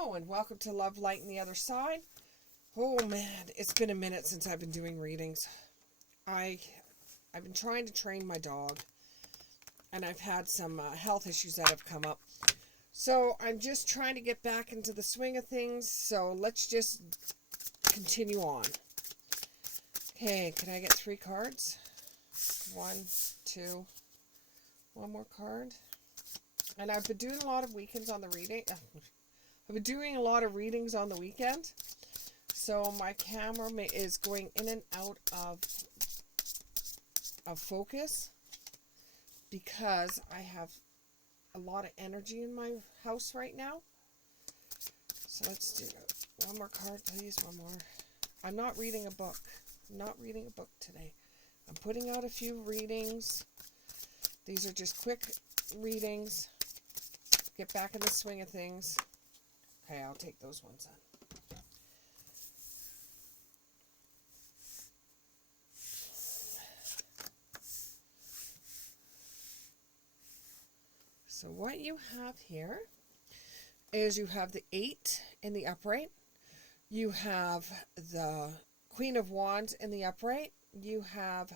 Hello and welcome to Love, Light, and the Other Side. Oh man, it's been a minute since I've been doing readings. I've been trying to train my dog, and I've had some health issues that have come up. So I'm just trying to get back into the swing of things. So let's just continue on. Okay, can I get 3 cards? 1, 2, one more card. And I've been doing a lot of weekends on the reading. I've been doing a lot of readings on the weekend, so my camera is going in and out of focus because I have a lot of energy in my house right now. So let's do one more card, please. One more. I'm not reading a book. I'm not reading a book today. I'm putting out a few readings. These are just quick readings. Get back in the swing of things. Okay, I'll take those ones on. So what you have here is you have the 8 in the upright. You have the Queen of Wands in the upright. You have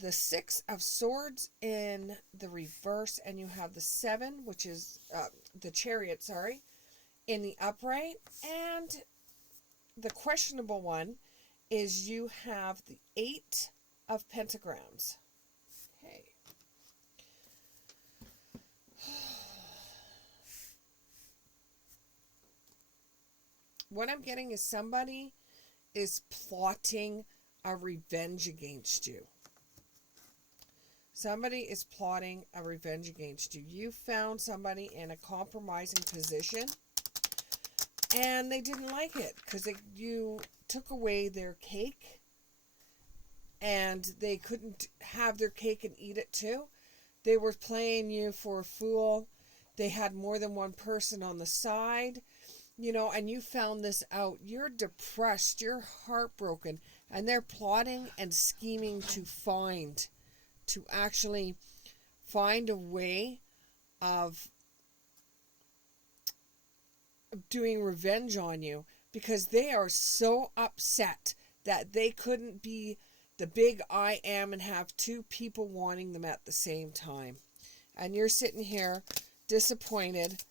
the 6 of Swords in the reverse. And you have the 7, which is the Chariot, in the upright. And the questionable one is you have the 8 of Pentagrams. Okay. What I'm getting is somebody is plotting a revenge against you. Somebody is plotting a revenge against you. You found somebody in a compromising position, and they didn't like it because you took away their cake, and they couldn't have their cake and eat it too. They were playing you for a fool. They had more than one person on the side, and you found this out. You're depressed. You're heartbroken, and they're plotting and scheming to actually find a way of doing revenge on you because they are so upset that they couldn't be the big I am and have 2 people wanting them at the same time. And you're sitting here disappointed,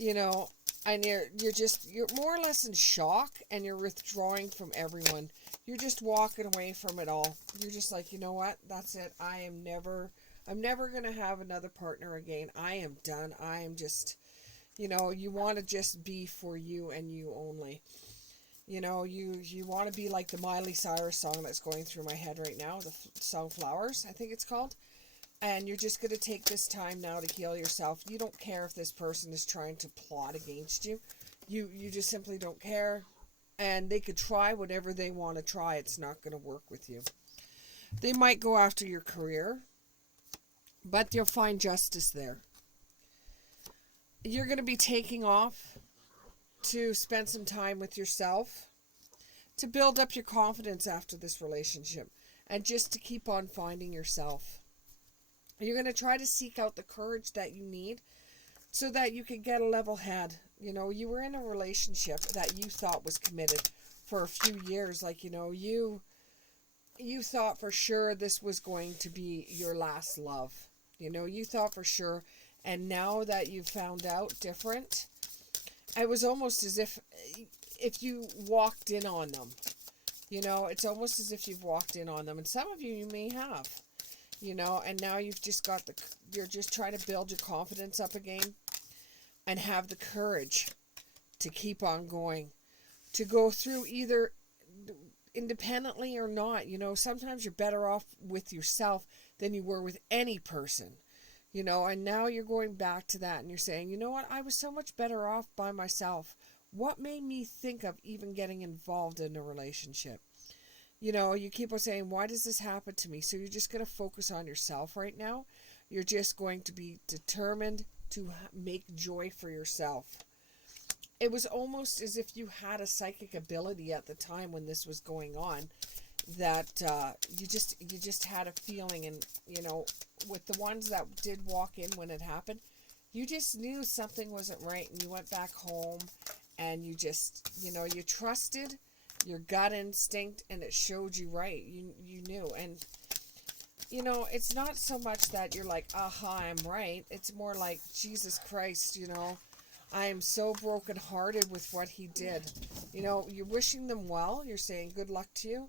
and you're more or less in shock, and you're withdrawing from everyone. You're just walking away from it all. You're just like, you know what? That's it. I'm never going to have another partner again. I am done. I am just, you want to just be for you and you only. You want to be like the Miley Cyrus song that's going through my head right now, the song Flowers, I think it's called. And you're just going to take this time now to heal yourself. You don't care if this person is trying to plot against you. You just simply don't care. And they could try whatever they want to try. It's not going to work with you. They might go after your career, but you'll find justice there. You're going to be taking off to spend some time with yourself, to build up your confidence after this relationship, and just to keep on finding yourself. You're going to try to seek out the courage that you need so that you can get a level head. You were in a relationship that you thought was committed for a few years. You thought for sure this was going to be your last love. You thought for sure. And now that you've found out different, it was almost as if you walked in on them. It's almost as if you've walked in on them. And some of you may have, and now you've just you're just trying to build your confidence up again and have the courage to keep on going, to go through either independently or not. Sometimes you're better off with yourself than you were with any person. And now you're going back to that and you're saying, you know what, I was so much better off by myself. What made me think of even getting involved in a relationship? You keep on saying, why does this happen to me? So you're just going to focus on yourself right now. You're just going to be determined to make joy for yourself. It was almost as if you had a psychic ability at the time when this was going on, that you just had a feeling. And with the ones that did walk in when it happened, you just knew something wasn't right, and you went back home and you just, you trusted your gut instinct, and it showed you right. You knew. And it's not so much that you're like, aha, I'm right. It's more like, Jesus Christ, I am so brokenhearted with what he did. You're wishing them well. You're saying good luck to you.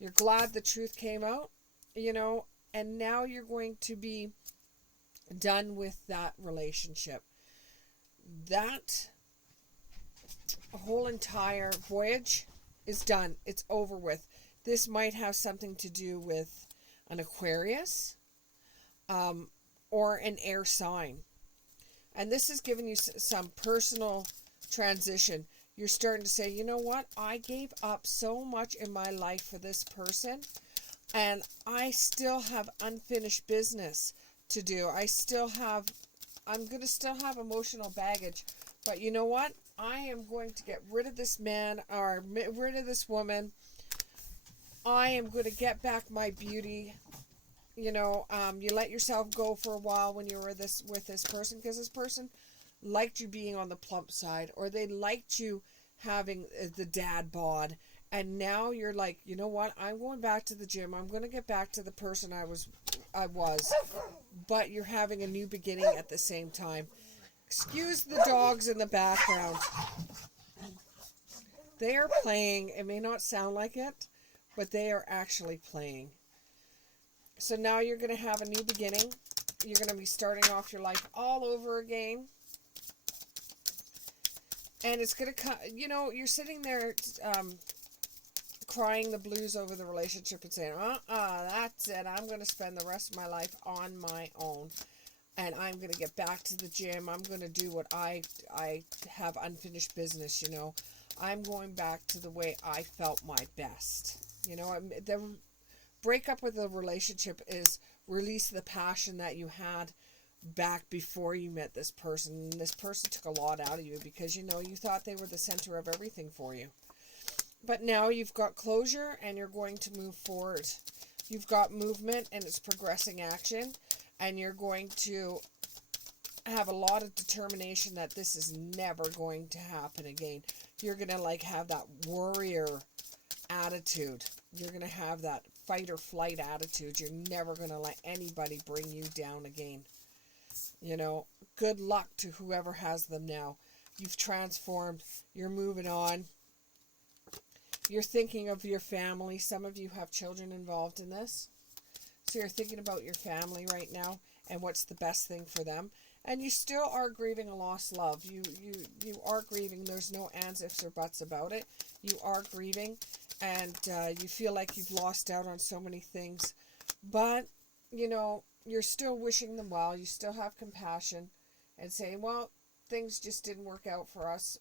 You're glad the truth came out, and now you're going to be done with that relationship. That whole entire voyage is done. It's over with. This might have something to do with an Aquarius, or an air sign. And this is giving you some personal transition. You're starting to say, you know what? I gave up so much in my life for this person, and I still have unfinished business to do. I'm going to still have emotional baggage. But you know what? I am going to get rid of this man, or rid of this woman. I am going to get back my beauty. You let yourself go for a while when you were with this person, because this person liked you being on the plump side, or they liked you having the dad bod. And now you're like, you know what? I'm going back to the gym. I'm going to get back to the person I was. But you're having a new beginning at the same time. Excuse the dogs in the background. They are playing. It may not sound like it, but they are actually playing. So now you're going to have a new beginning. You're going to be starting off your life all over again. And it's going to come, you're sitting there crying the blues over the relationship and saying, that's it. I'm going to spend the rest of my life on my own. And I'm going to get back to the gym. I'm going to do what I have unfinished business, I'm going back to the way I felt my best. The breakup with a relationship is release the passion that you had back before you met this person. And this person took a lot out of you because, you thought they were the center of everything for you. But now you've got closure and you're going to move forward. You've got movement and it's progressing action. And you're going to have a lot of determination that this is never going to happen again. You're going to have that warrior attitude. You're going to have that fight or flight attitude. You're never going to let anybody bring you down again. Good luck to whoever has them now. You've transformed. You're moving on. You're thinking of your family. Some of you have children involved in this. So you're thinking about your family right now and what's the best thing for them. And you still are grieving a lost love. You are grieving. There's no ands, ifs, or buts about it. You are grieving, and you feel like you've lost out on so many things. But, you're still wishing them well. You still have compassion and saying, well, things just didn't work out for us.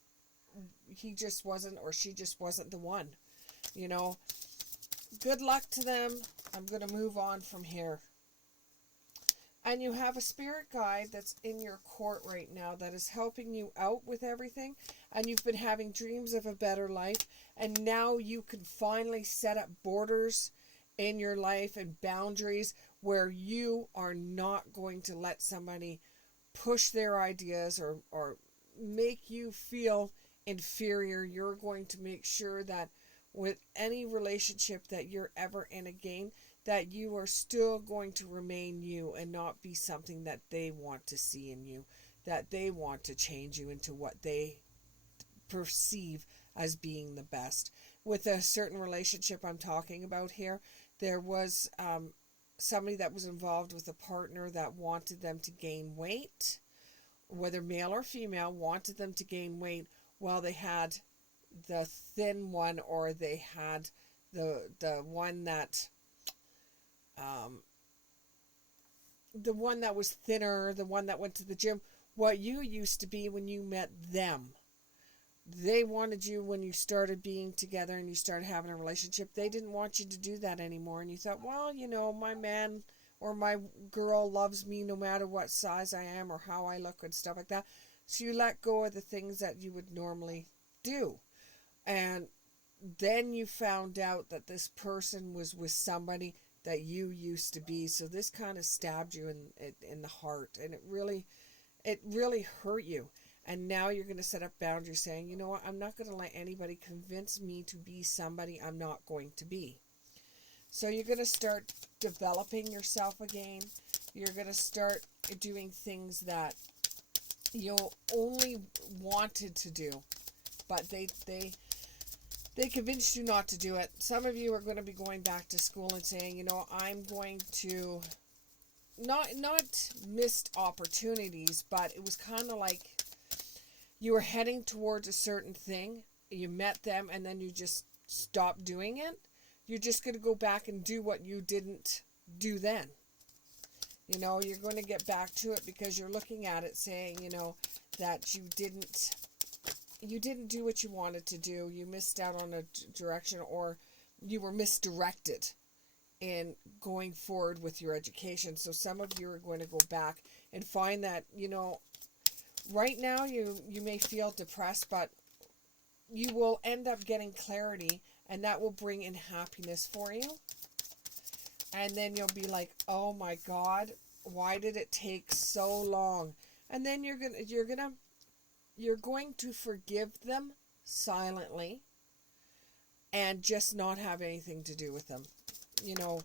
He just wasn't, or she just wasn't the one. Good luck to them. I'm going to move on from here. And you have a spirit guide that's in your court right now that is helping you out with everything. And you've been having dreams of a better life. And now you can finally set up borders in your life and boundaries where you are not going to let somebody push their ideas or make you feel inferior. You're going to make sure that with any relationship that you're ever in again, that you are still going to remain you and not be something that they want to see in you, that they want to change you into what they perceive as being the best. With a certain relationship I'm talking about here, there was somebody that was involved with a partner that wanted them to gain weight, whether male or female, wanted them to gain weight while they had the thin one, or they had the one that the one that was thinner, the one that went to the gym, what you used to be when you met them. They wanted you when you started being together and you started having a relationship. They didn't want you to do that anymore. And you thought, well, my man or my girl loves me no matter what size I am or how I look and stuff like that. So you let go of the things that you would normally do. And then you found out that this person was with somebody that you used to be. So this kind of stabbed you in the heart, and it really hurt you. And now you're going to set up boundaries saying, you know what, I'm not going to let anybody convince me to be somebody I'm not going to be. So you're going to start developing yourself again. You're going to start doing things that you only wanted to do, but they convinced you not to do it. Some of you are going to be going back to school and saying, you know, I'm going to not missed opportunities, but it was kind of like you were heading towards a certain thing. You met them and then you just stopped doing it. You're just going to go back and do what you didn't do then. You know, you're going to get back to it because you're looking at it saying, you know, that you didn't do what you wanted to do. You missed out on a direction, or you were misdirected in going forward with your education. So some of you are going to go back and find that, you know, right now you may feel depressed, but you will end up getting clarity, and that will bring in happiness for you. And then you'll be like, oh my God, why did it take so long? And then you're going to forgive them silently and just not have anything to do with them. You know,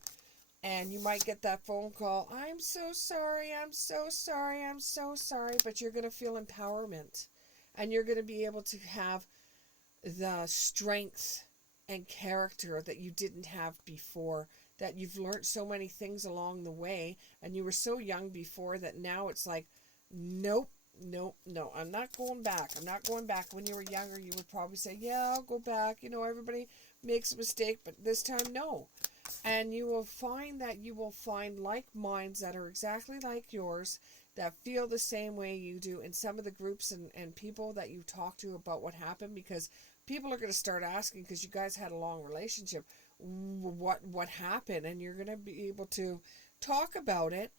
and you might get that phone call, I'm so sorry, I'm so sorry, I'm so sorry, but you're going to feel empowerment, and you're going to be able to have the strength and character that you didn't have before, that you've learned so many things along the way, and you were so young before that now it's like, nope, no, I'm not going back. I'm not going back. When you were younger, you would probably say, yeah, I'll go back. You know, everybody makes a mistake, but this time, no. And you will find that you will find like minds that are exactly like yours, that feel the same way you do in some of the groups and people that you talk to about what happened, because people are going to start asking, because you guys had a long relationship, what happened, and you're going to be able to talk about it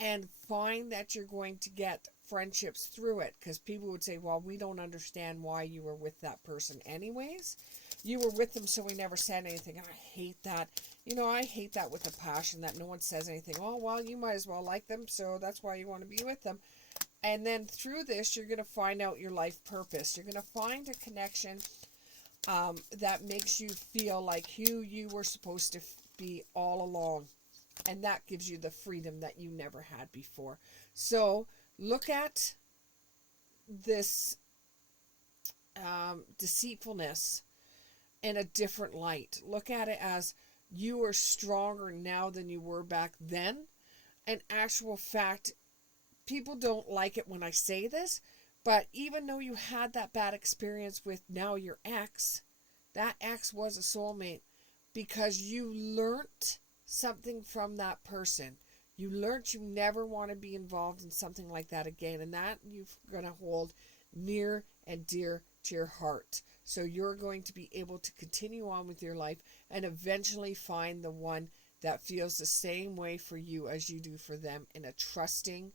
and find that you're going to get friendships through it, because people would say, well, we don't understand why you were with that person anyways. You were with them, so we never said anything. And I hate that. You know, I hate that with a passion, that no one says anything. Oh, well, you might as well like them, so that's why you want to be with them. And then through this, you're going to find out your life purpose. You're going to find a connection that makes you feel like who you were supposed to be all along. And that gives you the freedom that you never had before. So look at this deceitfulness in a different light. Look at it as you are stronger now than you were back then. In actual fact, people don't like it when I say this, but even though you had that bad experience with now your ex, that ex was a soulmate, because you learnt something from that person. You learnt you never want to be involved in something like that again, and that you're going to hold near and dear to your heart. So you're going to be able to continue on with your life and eventually find the one that feels the same way for you as you do for them, in a trusting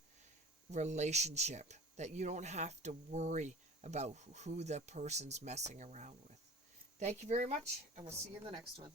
relationship that you don't have to worry about who the person's messing around with. Thank you very much, and we'll see you in the next one.